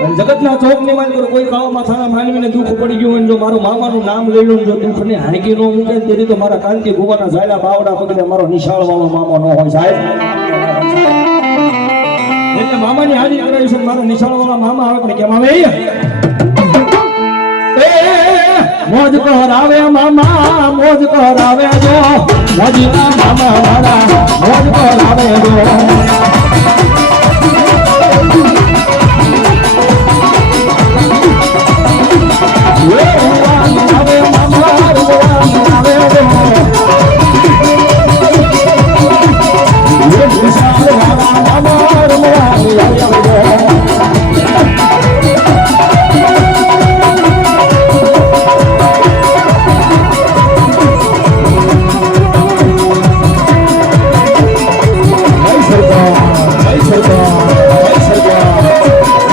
જગતના ચોક ની માલ કરો કોઈ કાળો માથાના માનવીને દુઃખ પડી ગયું હોય જો મારું મામાનું નામ લઈ લો જો દુઃખ ને હાંકી નો મૂકે તેથી તો મારા કાંતિ ભુવાના ઝાયલા બાવડા પગલે મારો નિશાળ વાળો મામો ન હોય સાહેબ એટલે મામાની હાજરી કરાવી છે મારા નિશાળ વાળા મામા આવે પણ કેમ આવે મોજ કરાવે મામા મોજ કરાવે જો મોજ મામા વાળા મોજ કરાવે જો